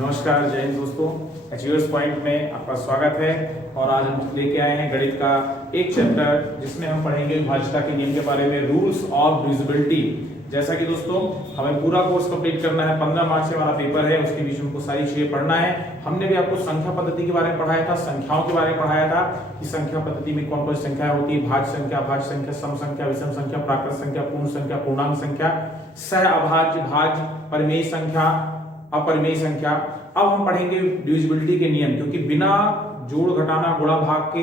नमस्कार, जय हिंद दोस्तों। अचीवर्स पॉइंट में आपका स्वागत है। और आज हम लेके आए हैं गणित का एक चैप्टर जिसमें हम पढ़ेंगे भाज्यता के नियम के बारे में, रूल्स ऑफ डिविजिबिलिटी। जैसा कि दोस्तों हमें पूरा कोर्स कंप्लीट करना है, 15 मार्च से हमारा पेपर है, उसके बीच में हमको सारी चीजें पढ़ना है। हमने भी आपको संख्या पद्धति के बारे में पढ़ाया था, संख्याओं के बारे में पढ़ाया था कि संख्या पद्धति में कौन कौन सी संख्या होती है, भाज्य संख्या, सम संख्या, विषम संख्या, प्राकृत संख्या, पूर्ण संख्या, पूर्णांक संख्या, सह अभाज्य, भाज्य, परिमेय संख्या, अपरिमेय संख्या। अब हम पढ़ेंगे डिविजिबिलिटी के नियम, क्योंकि बिना जोड़ घटाना गुणा भाग के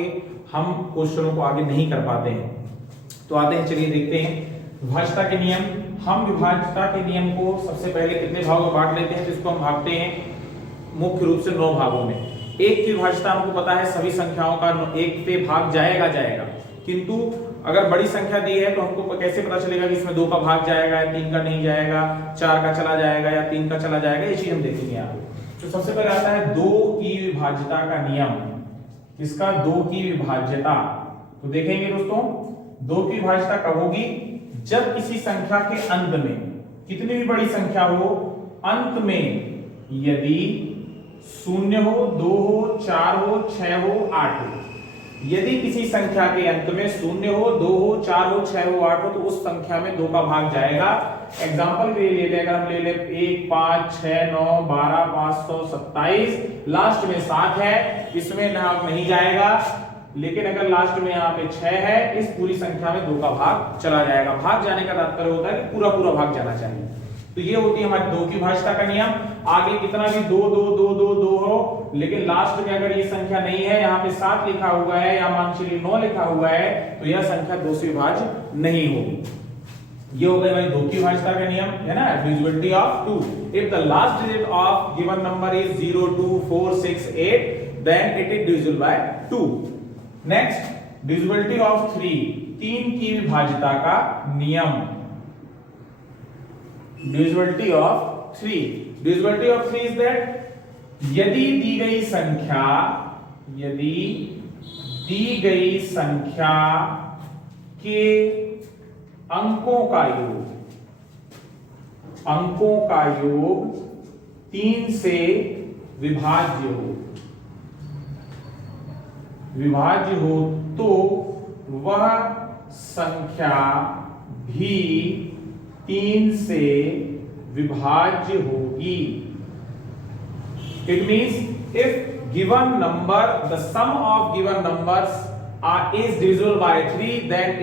हम क्वेश्चनों को आगे नहीं कर पाते हैं। तो आते हैं, चलिए देखते हैं विभाज्यता के नियम। हम विभाज्यता के नियम को सबसे पहले कितने भागों में बांट लेते हैं, जिसको हम भागते हैं मुख्य रूप से 9 भागों में। एक की विभाज्यता हमको पता है, सभी संख्याओं का एक पे भाग जाएगा, किंतु अगर बड़ी संख्या दी है तो हमको कैसे पता चलेगा कि इसमें 2 का भाग जाएगा या 3 का नहीं जाएगा, 4 का चला जाएगा या 3 का चला जाएगा, ये चीज हम देखेंगे यहाँ पे। तो सबसे पहले आता है 2 की विभाज्यता का नियम। इसका 2 की विभाज्यता तो देखेंगे दोस्तों, 2 की विभाज्यता कब होगी? जब किसी संख्या के अंत में, कितनी भी बड़ी संख्या हो, अंत में यदि 0 हो, 2 हो, 4 हो, 6 हो, 8 हो, यदि किसी संख्या के अंत में 0 हो, 2 हो, 4 हो, 6 हो, 8 हो, तो उस संख्या में 2 का भाग जाएगा। एग्जांपल के लिए ले, अगर हम ले ले 1, 5, 6, 9, 12, 527, लास्ट में 7 है, इसमें भाग नहीं जाएगा। लेकिन अगर लास्ट में यहाँ पे 6 है, इस पूरी संख्या में 2 का भाग चला जाएगा। भाग जाने का तात्पर्य होता है कि पूरा पूरा भाग जाना चाहिए। तो ये होती है हमारी 2 की विभाज्यता का नियम। आगे कितना भी 2 2 2 2 2 हो, लेकिन लास्ट में अगर ये संख्या नहीं है, यहाँ पे 7 लिखा हुआ है या मान चलिए 9 लिखा हुआ है, तो यह संख्या 2 से विभाज्य नहीं होगी। ये हो गई भाई 2 की विभाज्यता का नियम, है ना, divisibility of 2। If the last digit of given number is 0 2 4 6 8, then it is divisible by 2। Next, divisibility of 3 की विभाज्यता का नियम। डिविजिबिलिटी ऑफ 3 इज दैट यदि दी गई संख्या के अंकों का योग 3 से विभाज्य हो तो वह संख्या भी 3 से विभाज्य होगी। It means if given number, the sum of given numbers is divisible by 3, then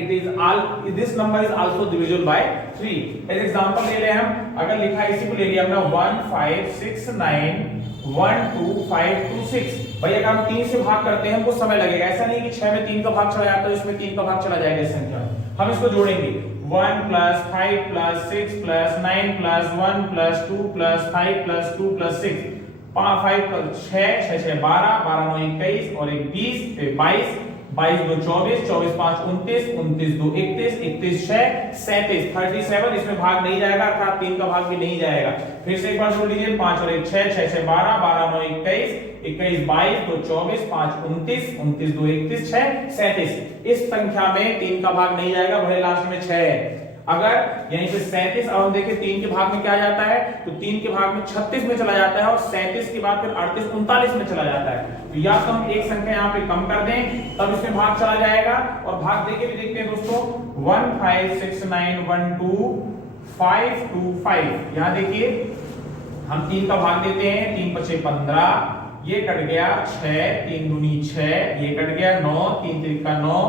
this number is also divisible by 3. As example ले ले हम, अगर लिखा है, इसी को ले लिया हमने 1 5 6 9 1 2 5 2 6। भाई अगर हम 3 से भाग करते हैं, हमको समय लगेगा। ऐसा नहीं कि 6 में 3 का भाग चला जाता है, इसमें 3 का भाग चला जाएगा इस संख्या में। हम इसको जोड़ेंगे 1 + 5 + 6 + 9 + 1 + 2 + 5 + 2 + 6, 5 6 6 6 12 12 9 21 और 1 20, फिर 22 22 2 24 24 5 29 29 2 31 31 6 37 37। इसमें भाग नहीं जाएगा, अर्थात 3 का भाग भी नहीं जाएगा। फिर से एक बार जोड़ लीजिए, 5 और 1 6 6 6 12 12 9 21 21 22 2 24 5 29 29 2 31 6 37। इस संख्या में 3 का भाग नहीं जाएगा, भले लास्ट में 6 है। अगर यहीं पे 37, अब हम देखें 3 के भाग में क्या जाता है, तो 3 के भाग में 36 में चला जाता है, और 37 के बाद फिर 38 39 में चला जाता है। तो या तो हम एक संख्या यहाँ पे कम कर दें, तब इसमें भाग चला जाएगा। और भाग देके भी देखते हैं दोस्तों, 1 5 6 9 1 2 5 2 5। यहाँ देखिए हम 3 का भाग देते हैं, 3 5 15, ये कट गया 6, 3 दूनी 6, ये कट गया 9, 3 त्रिका 9,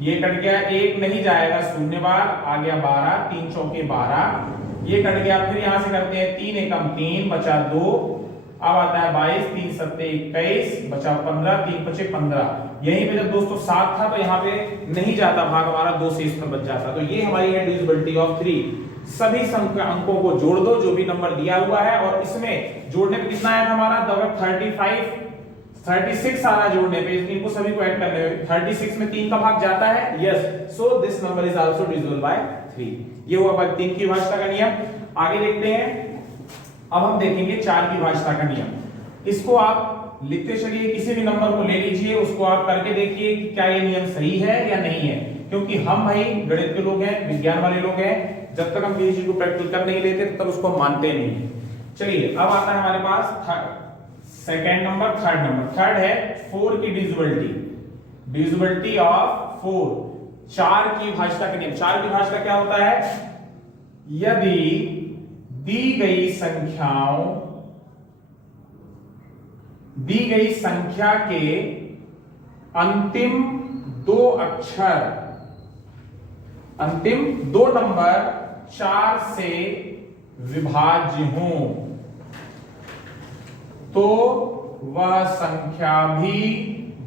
ये कट गया, 1 नहीं जाएगा, 0 बार आ गया 12, 3 चौके 12, ये कट गया। फिर यहां से करते हैं 3 एकम 3, बचा 2, अब आता है 22, 3 सत्ते 21, बचा 15, 3 पचे 15। यहीं पे जब दोस्तों 7 था तो यहाँ पे नहीं जाता भाग हमारा, 2 से इसमें बच जाता। तो ये हमारी है डिविजिबिलिटी ऑफ 3। सभी संख्या अंकों को जोड़ दो जो भी नंबर दिया हुआ है, और इसमें जोड़ने पे कितना आया था हमारा, 35 36 आ रहा है जोड़ने पे, इनको सभी को ऐड करने पे 36 में 3 का भाग जाता है, yes, so this number is also divisible by 3। ये हुआ बात 3 की विभाज्यता का नियम। आगे देखते हैं, अब हम देखेंगे 4 की विभाज्यता का नियम। इसको आप लिखते चलिए, किसी भी नंबर को ले लीजिए, उसको आप करके देखिए कि क्या ये नियम सही है या नहीं है, क्योंकि हम भाई गणित के लोग हैं, विज्ञान वाले लोग हैं, जब तक हम किसी चीज को प्रैक्टिकल कर नहीं लेते तब उसको हम मानते नहीं। चलिए अब आता है हमारे पास second number, third number. Third है 4 की डिविजिबिलिटी, डिविजिबिलिटी ऑफ 4, 4 की भाज्यता का नियम। 4 की भाज्यता क्या होता है? यदि दी गई संख्या के अंतिम 2 अक्षर, अंतिम 2 नंबर 4 से विभाज्य हों तो वह संख्या भी,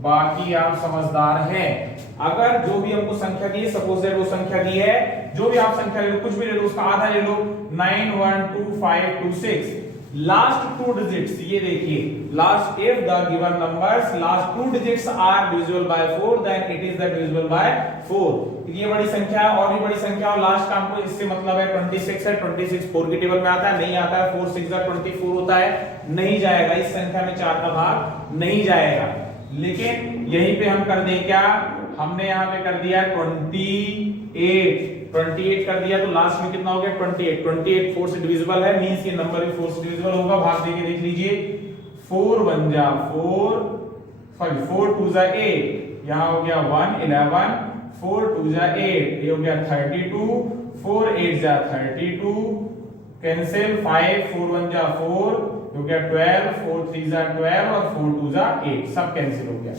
बाकी आप समझदार हैं। अगर जो भी हमको संख्या दी है, सपोज दैट वो संख्या दी है, जो भी आप संख्या ले लो, कुछ भी ले लो, उसका आधा ले लो, 9 1 2 5 2 6, लास्ट 2 डिजिट्स, ये देखिए last, if the given numbers last 2 digits are divisible by 4 then it is the divisible by 4। ये बड़ी संख्या है और भी बड़ी संख्या, और लास्ट का हमको इससे मतलब है 26 है। 26 4 के टेबल में आता है? नहीं आता है। 4 6 24 होता है, नहीं जाएगा। इस संख्या में 4 का भाग नहीं जाएगा। लेकिन यहीं पे हम कर दें क्या, हमने यहाँ पे कर दिया 28 कर दिया, तो लास्ट में कितना हो गया 28। 28 4 से डिविजिबल है, मींस ये नंबर भी 4 से डिविजिबल होगा। भाग देके देख लीजिए, 4 1 जा 4, सॉरी 4 2 जा 8, यहाँ हो गया 1 11, 4 2 जा 8, ये हो गया 32, 4 8 जा 32, कैंसिल 5 4 1 जा 4, हो गया 12, 4 3 जा 12 और 4 2 जा 8, सब कैंसिल हो गया।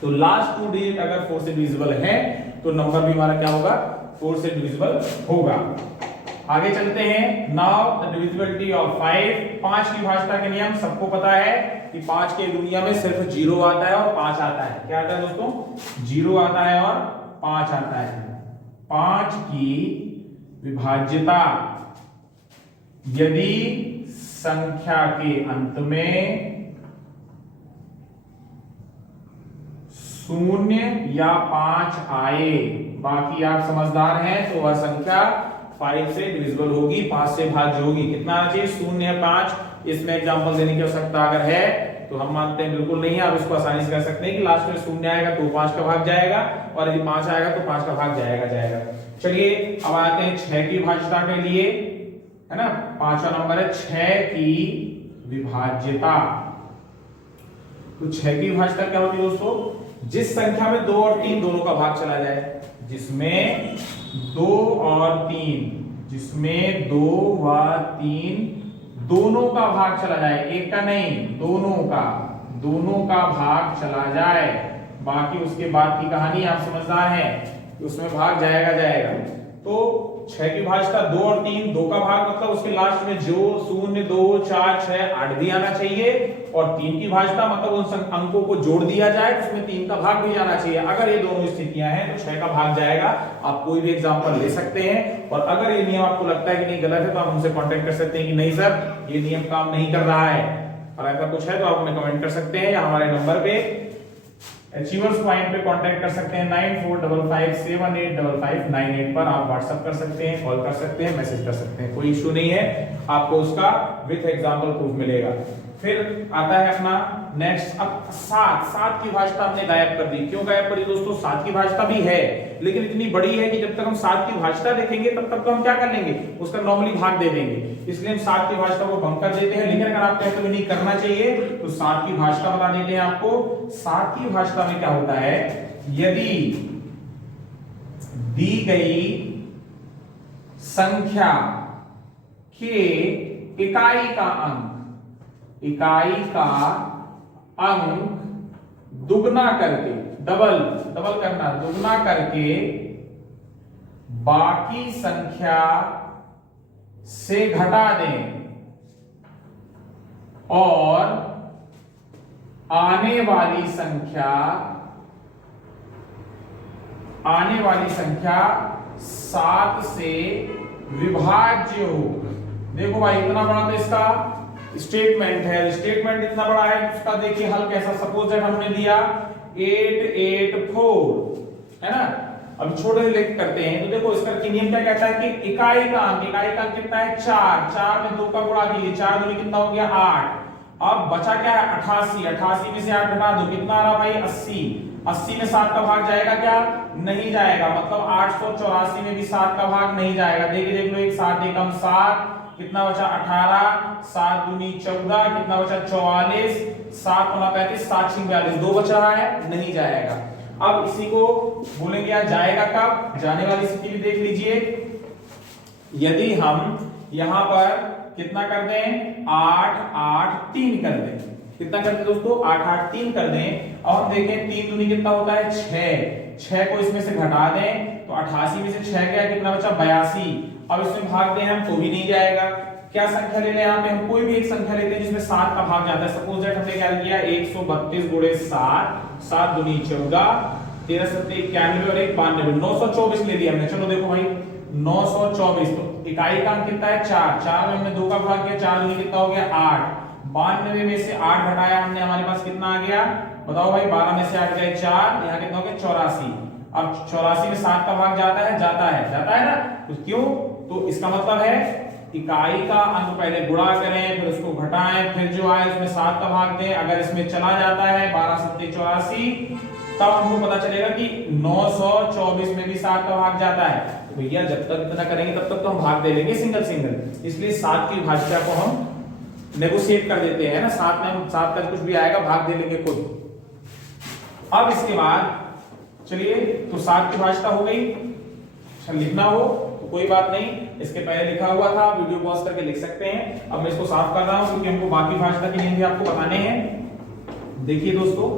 तो लास्ट 2 डिजिट अगर 4 से डिविजिबल है तो नंबर भी हमारा क्या होगा, 4 से डिविजिबल होगा। आगे चलते हैं। नाउ द डिविजिबिलिटी ऑफ 5, 5 की भाज्यता के नियम सबको पता है कि 5 के दुनिया में सिर्फ 0 आता है और 5 आता है। क्या आता है दोस्तों? 0 आता है और 5 आता है। 5 की विभाज्यता, यदि संख्या के अंत में 0 या 5 आए, बाकी आप समझदार हैं, तो वह संख्या 5 से डिविजिबल होगी, 5 से भाज्य होगी। कितना आना चाहिए? 0 या 5। इसमें एग्जांपल देने की आवश्यकता अगर है तो हम मानते हैं बिल्कुल नहीं है। आप इसको आसानी से कर सकते हैं कि लास्ट में 0 आएगा तो 5 का भाग जाएगा, और यदि 5 आएगा तो 5 का भाग जाएगा। चलिए अब आते हैं 6 की भाज्यता के लिए, है ना। 5वां नंबर है 6 की विभाज्यता। तो 6 की भाज्यता क्या होती है दोस्तों? जिस संख्या में 2 और 3 दोनों का भाग चला जाए, जिसमें 2 और 3, जिसमें 2 व 3 दोनों का भाग चला जाए, एक का नहीं, दोनों का भाग चला जाए, बाकी उसके बाद की कहानी आप समझदार हैं, उसमें भाग जाएगा। तो 6 की भाज्यता 2 और 3, 2 का भाग मतलब उसके लास्ट में जो 0 2 4 6 8 भी आना चाहिए, और 3 की भाज्यता मतलब उन अंकों को जोड़ दिया जाए, उसमें 3 का भाग भी जाना चाहिए। अगर ये दोनों स्थितियां हैं तो 6 का भाग जाएगा। आप कोई भी एग्जांपल ले सकते हैं, और अगर ये नियम आपको लगता है कि नहीं गलत है तो आप हमसे कांटेक्ट कर सकते हैं कि नहीं सर ये नियम काम नहीं कर रहा है, और ऐसा कुछ है तो आप हमें कमेंट कर सकते हैं, या हमारे नंबर पे अचीवर्स पॉइंट पे कांटेक्ट कर सकते हैं 9455785598 पर। आप व्हाट्सएप कर सकते हैं, कॉल कर सकते हैं, मैसेज कर सकते हैं, कोई इशू नहीं है। आपको उसका विथ एग्जांपल प्रूफ मिलेगा। फिर आता है अपना नेक्स्ट, अब 7 की भाज्यता हमने गायब कर दी। क्यों गायब करी दोस्तों? 7 की भाज्यता भी है, लेकिन इतनी बड़ी है कि जब तक हम 7 की भाज्यता देखेंगे तब तक तो हम क्या कर लेंगे, उसका नॉर्मली भाग दे देंगे। इसलिए हम 7 की भाज्यता को भंग कर देते हैं। लेकिन अगर आप कहते हो नहीं करना चाहिए तो 7 की भाज्यता बता देते हैं आपको। 7 की भाज्यता में क्या होता है, यदि दी गई संख्या के इकाई का अंक दुगना करके, डबल करना, दुगना करके बाकी संख्या से घटा दें, और आने वाली संख्या 7 से विभाज्य हो। देखो भाई इतना बड़ा तो इसका स्टेटमेंट है, स्टेटमेंट इतना बड़ा है, उसका देखिए हल कैसा। सपोज दैट हमने दिया 884, है ना। अब छोटे से लेकर करते हैं, तो देखो इसका नियम क्या कहता है कि इकाई का अंक कितना है 4 में 2 का गुणा कीजिए, 4 दूनी कितना हो गया 8। अब बचा क्या है 88 में से 8 घटा दो, कितना आ रहा भाई 80 में 7 का भाग जाएगा क्या? नहीं जाएगा। मतलब 884 में भी 7 का भाग नहीं जाएगा। देखिए देख लो, 1 7 एकम 7, कितना बचा 18, 7 दूनी 14, कितना बचा 44, 7 गुना 35, 7 छीन 42, 2 बच रहा है, नहीं जाएगा। अब इसी को बोलेंगे यार जाएगा कब, जाने वाली स्थिति भी देख लीजिए। यदि हम यहां पर कितना कर दें 8 8 3 कर दें, कितना कर दें दोस्तों 8 8 3 कर दें, और हम देखें 3 दूनी कितना होता है 6 को इसमें से घटा दें तो 88 में से 6 गया, कितना बचा 82। अब इसमें भाग दें हम तो भी नहीं जाएगा। क्या संख्या ले लें यहाँ पे, हम कोई भी एक संख्या लेते हैं जिसमें 7 का भाग जाता है। सपोज दैट हमने क्या किया 132 गुणे 7, 7 दूनी 14, 13 सत्ते 91 और 1 92, 924 ले लिया हमने। चलो देखो भाई 924, तो इकाई का अंक कितना है 4, 4 में हमने 2 का भाग किया, 4 दूनी कितना हो गया 8, 92 में से 8 घटाया हमने, हमारे पास कितना आ गया बताओ भाई, 12 में से 8 गए 4, यहाँ कितना हो गया 84। अब 84 में 7 का भाग जाता है, जाता है ना, तो क्यों, तो इसका मतलब है इकाई का अंक पहले गुणा करें, फिर उसको घटाएं, फिर जो आए उसमें 7 का भाग दें। अगर इसमें चला जाता है 12 सत्ते 84, तब हमको पता चलेगा कि 924 में भी 7 का भाग जाता है। तो भैया जब तक इतना करेंगे तब तक तो हम भाग दे लेंगे सिंगल सिंगल, इसलिए 7 की भाज्यता को हम नेगोशिएट कर देते हैं ना, 7 में हम 7 का कुछ भी आएगा भाग दे लेंगे खुद। अब इसके बाद चलिए, तो 7 की भाज्यता हो गई। लिखना हो तो कोई बात नहीं, इसके पहले लिखा हुआ था, वीडियो पॉज करके लिख सकते हैं। अब मैं इसको साफ कर रहा हूं क्योंकि हमको बाकी भाज्यता के नियम भी आपको बताने हैं। देखिए दोस्तों,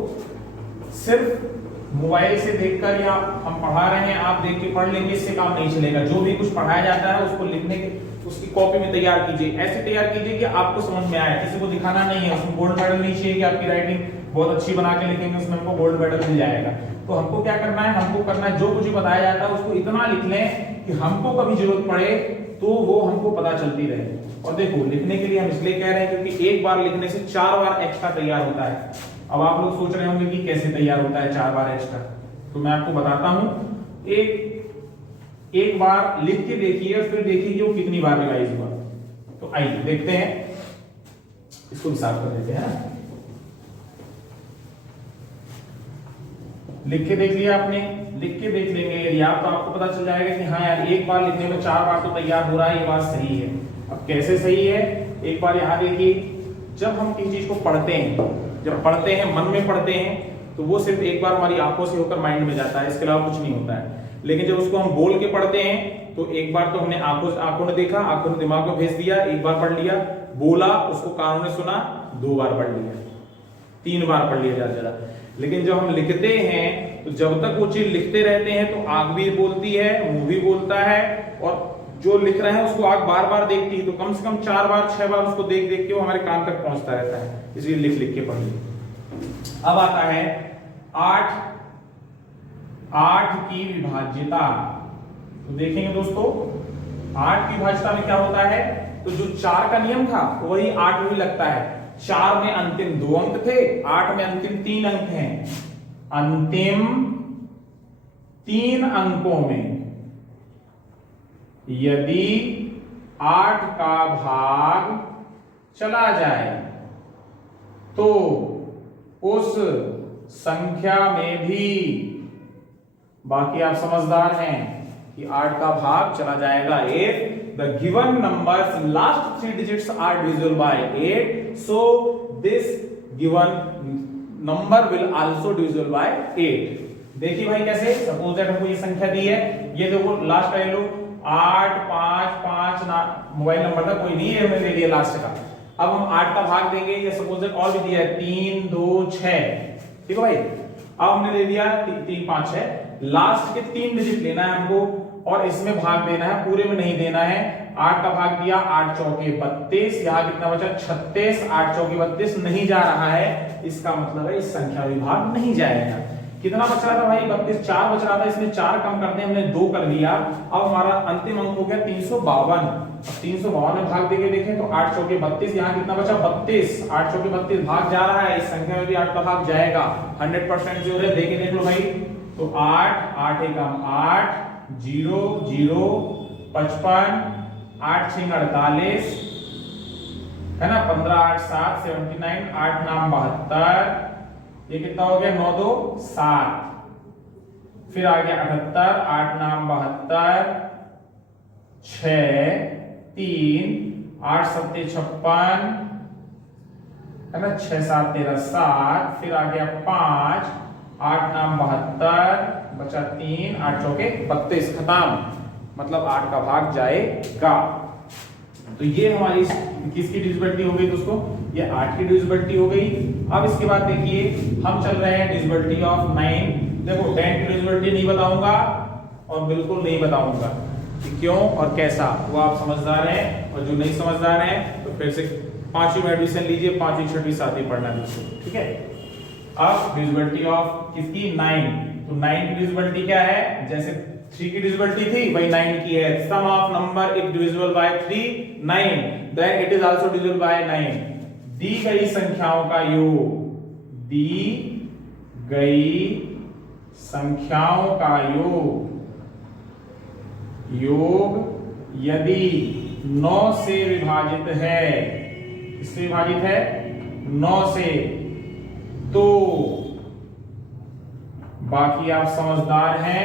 सिर्फ मोबाइल से देखकर या हम पढ़ा रहे हैं आप देख के पढ़ लेंगे, इससे काम नहीं चलेगा। जो भी कुछ पढ़ाया जाता है उसको लिखने के उसकी कॉपी में तैयार कीजिए, ऐसे तैयार कीजिए कि आपको समझ में आए, किसी को दिखाना नहीं है। उसमें गोल्ड मेडल नहीं चाहिए कि आपकी राइटिंग बहुत अच्छी बना के लिखेंगे उसमें हमको गोल्ड मेडल मिल जाएगा। तो हमको क्या करना है, हमको करना है जो कुछ बताया जाता है उसको इतना लिख लें कि हमको कभी जरूरत पड़े तो वो हमको पता चलती रहे। और देखो लिखने के लिए हम इसलिए कह रहे हैं क्योंकि एक बार लिखने से 4 बार एक्स्ट्रा तैयार होता है। अब आप लोग सोच रहे होंगे कि कैसे तैयार होता है 4 बार एक्स्ट्रा, तो मैं आपको बताता हूं। एक बार लिख के देखिए, फिर देखिए कि वो कितनी बार रिवाइज हुआ। तो आइए देखते हैं, इसको भी साफ कर देते हैं। लिख के देख लिया आपने, लिख के देख लेंगे यदि आप, तो आपको पता चल जाएगा कि हाँ यार एक बार लिखने में 4 बार तो तैयार हो रहा है, ये बात सही है। अब कैसे सही है, एक बार यहां देखिए, जब हम किसी चीज को पढ़ते हैं, जब पढ़ते हैं मन में पढ़ते हैं तो वो सिर्फ एक बार हमारी आंखों से होकर माइंड में जाता है, इसके अलावा कुछ नहीं होता है। लेकिन जब उसको हम बोल के पढ़ते हैं तो एक बार तो हमने आंखों ने देखा, आंखों ने दिमाग को भेज दिया, एक बार पढ़ लिया, बोला, उसको कानों ने सुना, 2 बार पढ़ लिया, 3 बार पढ़ लिया ज्यादा। लेकिन जब हम लिखते हैं तो जब तक वो चीज लिखते रहते हैं तो आंख भी बोलती है, मुंह भी बोलता है, और जो लिख रहे हैं उसको आंख बार बार देखती है, तो कम से कम 4 बार 6 बार उसको देख देख के वो हमारे कान तक पहुंचता रहता है, इसलिए लिख लिख के पढ़िए। अब आता है 8 की विभाज्यता। तो देखेंगे दोस्तों 8 की विभाज्यता में क्या होता है, तो जो 4 का नियम था वही 8 में भी लगता है। 4 में अंतिम 2 अंक थे, 8 में अंतिम 3 अंक हैं। अंतिम 3 अंकों में यदि 8 का भाग चला जाए तो उस संख्या में भी, बाकी आप समझदार हैं कि 8 का भाग चला जाएगा। if the given numbers last 3 digits are divisible by 8, so this given number will also divisible by 8। देखिए भाई कैसे, सपोज दैट हमको ये संख्या दी है, ये देखो लास्ट का ले लो 8 5 5 ना, मोबाइल नंबर था कोई नहीं है, हमने ले लिया लास्ट का। अब हम 8 का भाग देंगे, ये सपोज दैट और भी दिया है 3 2 6, ठीक है भाई। अब हमने ले लिया 3 5 6, लास्ट के 3 डिजिट लेना है हमको और इसमें भाग देना है, पूरे में नहीं देना है। 8 का भाग दिया, 8 चौके 32, यहां कितना बचा 36, 8 चौके 32 नहीं जा रहा है, इसका मतलब है इस संख्या में भाग नहीं जाएगा। कितना बच रहा था भाई 32, 4 बच रहा था, इसमें 4 कम करते हैं, हमने 2 कर लिया। अब हमारा अंतिम अंक हो गया 352। अब 352 में भाग देके देखें तो 8 चौके 32, यहाँ कितना बचा 32, 8 चौके 32 भाग जा रहा है, इस संख्या में भी 8 का भाग जाएगा। 100% जो है देखे देख लो भाई, तो 8 8 एकम 8 0 0 55 8 6 48 है ना, 15 8 7 79 8 9 72, ये कितना हो गया 9 2 7, फिर आ गया 78 8 9 72 6 3 8 सत्ते 56, है ना, 6 7 13 7, फिर आ गया 5, 8 नाम 72, बचा 3, 8 चौके 32, खत्म। मतलब 8 का भाग जाएगा। तो ये हमारी किसकी डिविजिबिलिटी हो गई दोस्तों, ये 8 की डिविजिबिलिटी हो गई। अब इसके बाद देखिए हम चल रहे हैं डिविजिबिलिटी ऑफ 9। देखो 10 की डिविजिबिलिटी नहीं बताऊंगा और बिल्कुल नहीं बताऊंगा कि क्यों और कैसा, वो आप समझदार हैं, और जो नहीं समझदार हैं तो फिर से 5वीं में एडमिशन लीजिए, 5वीं 6वीं 7वीं पढ़ना दोस्तों, ठीक है। अब डिविजिबिलिटी ऑफ किसकी, 9। तो 9 की डिविजिबिलिटी क्या है, जैसे 3 की डिविजिबिलिटी थी वही 9 की है। Sum of number if divisible by 3 9, then it is also divisible by 9। दी गई संख्याओं का योग, दी गई संख्याओं का योग यदि 9 से विभाजित है, किससे विभाजित है, 9 से, तो बाकी आप समझदार हैं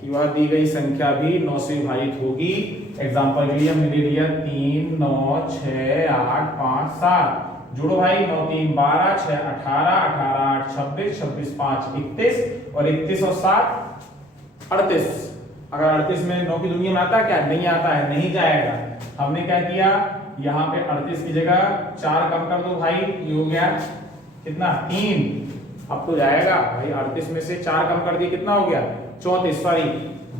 कि वह दी गई संख्या भी 9 से विभाजित होगी। एग्जांपल के लिए हमने ले लिया 3 9 6 8 5 7, जोड़ो भाई, 9 3 12, 6 18, 18 8 26, 26 5 31, और 31 और 7 38। अगर 38 में 9 की दुनिया में आता है क्या, नहीं आता है, नहीं जाएगा। हमने क्या किया, यहाँ पे 38 की जगह 4 कम कर दो भाई, ये हो गया कितना, 3। अब तो जाएगा भाई, 38 में से 4 कम कर दिए, कितना हो गया, 34, सॉरी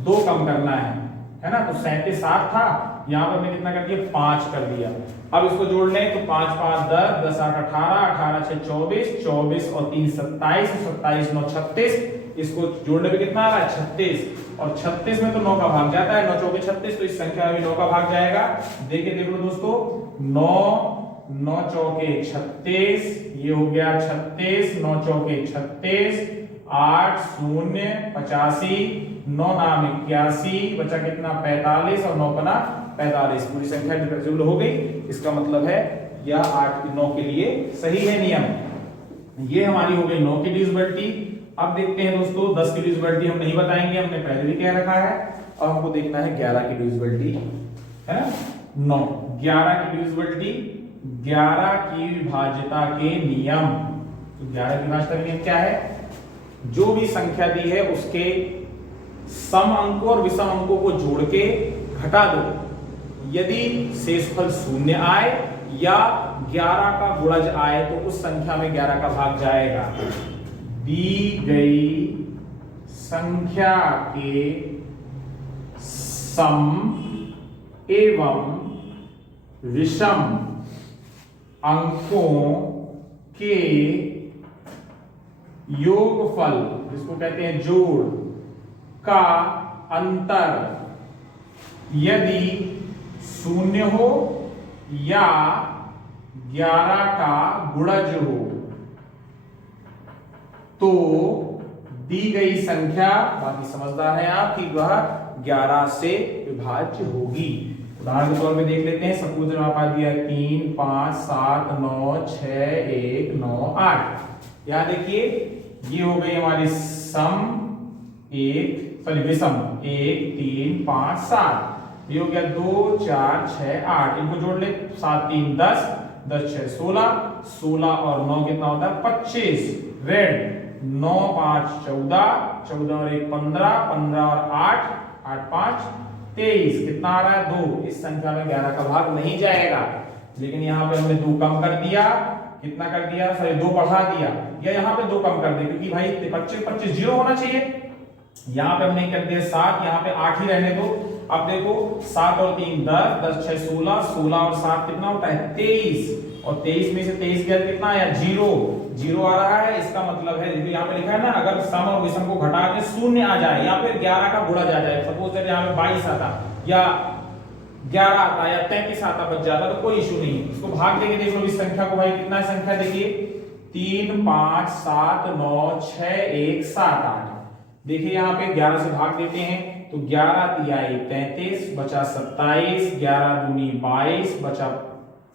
2 कम करना है ना। तो 37 7 था, यहाँ पर हमने कितना कर दिया, 5 कर दिया। अब इसको जोड़ लें तो 5 5 10, 10 8 18, 18 6 24, 24 और 3 27, 27 9 36, इसको जोड़ने पे कितना आ रहा है, 36, और 36 में तो 9 का भाग जाता है, 9 चौके 36, तो इस संख्या में भी 9 का भाग जाएगा। देखिए देख लो दोस्तों, 9 9 चौके 36, ये हो गया 36, 9 चौके 36, 8 0 85, 9 नाम 81, बचा कितना, 45, और 9 पना 45, पूरी संख्या डिविजिबल हो गई। इसका मतलब है यह 8 9 के लिए सही है नियम। ये हमारी हो गई 9 की डिविजिबिलिटी। अब देखते हैं दोस्तों 10 की डिविजिबिलिटी हम नहीं बताएंगे, हमने पहले भी कह रखा है। अब हमको देखना है 11 की डिविजिबिलिटी, है ना, 9 11 की डिविजिबिलिटी, 11 की विभाज्यता के नियम। तो 11 की विभाज्यता के नियम क्या है, जो भी संख्या दी है उसके सम अंकों और विषम अंकों को जोड़ के घटा दो, यदि शेषफल 0 आए या 11 का गुणज आए तो उस संख्या में 11 का भाग जाएगा। दी गई संख्या के सम एवं विषम अंकों के योगफल, जिसको कहते हैं जोड़, का अंतर यदि 0 हो या 11 का गुणज हो तो दी गई संख्या, बाकी समझदार हैं आप, कि वह 11 से विभाज्य होगी। उदाहरण के तौर पे देख लेते हैं। सपोज आप दिया 3 5 7 9 6 1 9 8। यहां देखिए ये हो गई हमारी सम विषम 1 3 5 7, ये हो गया 2 4 6 8, इनको जोड़ ले 7 3 10, 10 6 16, 16 और 9 कितना होता है 25। रेड 9 5 14, 14 और 1 15, 15 और 8 8 5 23, कितना आ रहा है 2। इस संख्या में 11 का भाग नहीं जाएगा, लेकिन यहाँ पे हमने 2 कम कर दिया, कितना कर दिया, सॉरी 2 बढ़ा दिया, या यहाँ पे 2 कम कर दिया, क्योंकि भाई 25 25 0 होना चाहिए। यहाँ पे हमने कर दिया 7, यहाँ पे 8 ही रहने दो। अब देखो 7 और 3 10, 10 6 16, 16 और 7 कितना होता है 23, और 23 में से 23 गया कितना आया 0 0 आ रहा है। इसका मतलब है देखो यहाँ पे लिखा है ना, अगर सम और विषम को घटा के 0 आ जाए या फिर 11 का गुणज आ जाए, सपोज दैट यहाँ पे 22 आता या 11 आता या 33 आता बच जाता तो कोई इशू नहीं। इसको भाग देके देख लो इस संख्या को, भाई कितना संख्या देखिए 3 5 7 9 6 1 7 8। देखिए यहाँ पे 11 से भाग देते हैं तो 11 तिहाई 33, बचा 27, 11 दूनी 22, बचा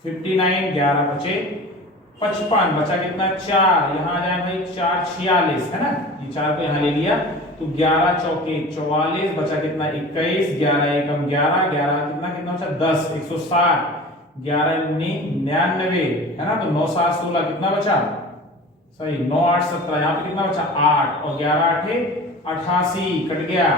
59, 11 बचे 55, बचा कितना 4, यहाँ आ जाए भाई 4 46, है ना, ये 4 को यहाँ ले लिया तो 11 चौके 44, बचा कितना 21, 11 एकम 11, 11 कितना कितना बचा 10, 160, 1199 है ना, तो 9 7 16 कितना बचा, सही 9 8 17, यहाँ पे कितना बचा 8 और 11 8 88 कट गया।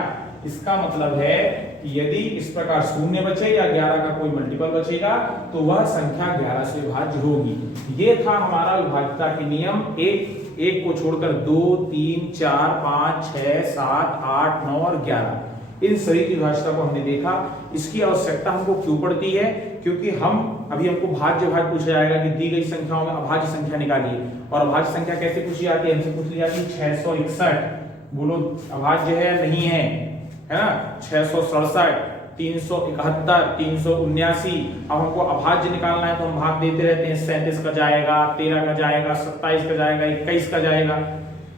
इसका मतलब है कि यदि इस प्रकार शून्य बचे या 11 का कोई मल्टीपल बचेगा तो वह संख्या 11 से विभाज्य होगी। ये था हमारा विभाज्यता के नियम। एक को छोड़कर 2 3 4 5 6 7 8 9 और 11 इन सभी की विभाज्यता को हमने देखा। इसकी आवश्यकता हमको क्यों पड़ती है, क्योंकि हमको भाज्य भाज्य पूछा जाएगा कि दी गई संख्याओं में अभाज्य संख्या निकालिए, और अभाज्य संख्या कैसे पूछी जाती है, हमसे पूछ ली जाती है 661, बोलो अभाज्य है या नहीं है ना, 667 371 379। अब हमको अभाज्य निकालना है तो हम भाग देते रहते हैं, 37 का जाएगा, 13 का जाएगा, 27 का जाएगा, 21 का जाएगा,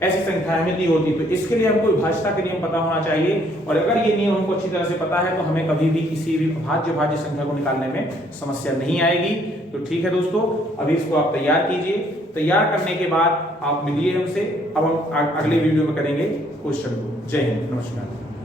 ऐसी संख्याएं में दी होती। तो इसके लिए हमको विभाज्यता के नियम पता होना चाहिए, और अगर ये नियम हमको अच्छी तरह से पता है तो हमें कभी भी किसी भी भाज्य संख्या को निकालने में समस्या नहीं आएगी। तो ठीक है दोस्तों, अभी इसको आप तैयार कीजिए। तैयार करने के बाद आप मिलिए हमसे। अब हम अगले वीडियो में करेंगे क्वेश्चन को। जय हिंद, नमस्कार।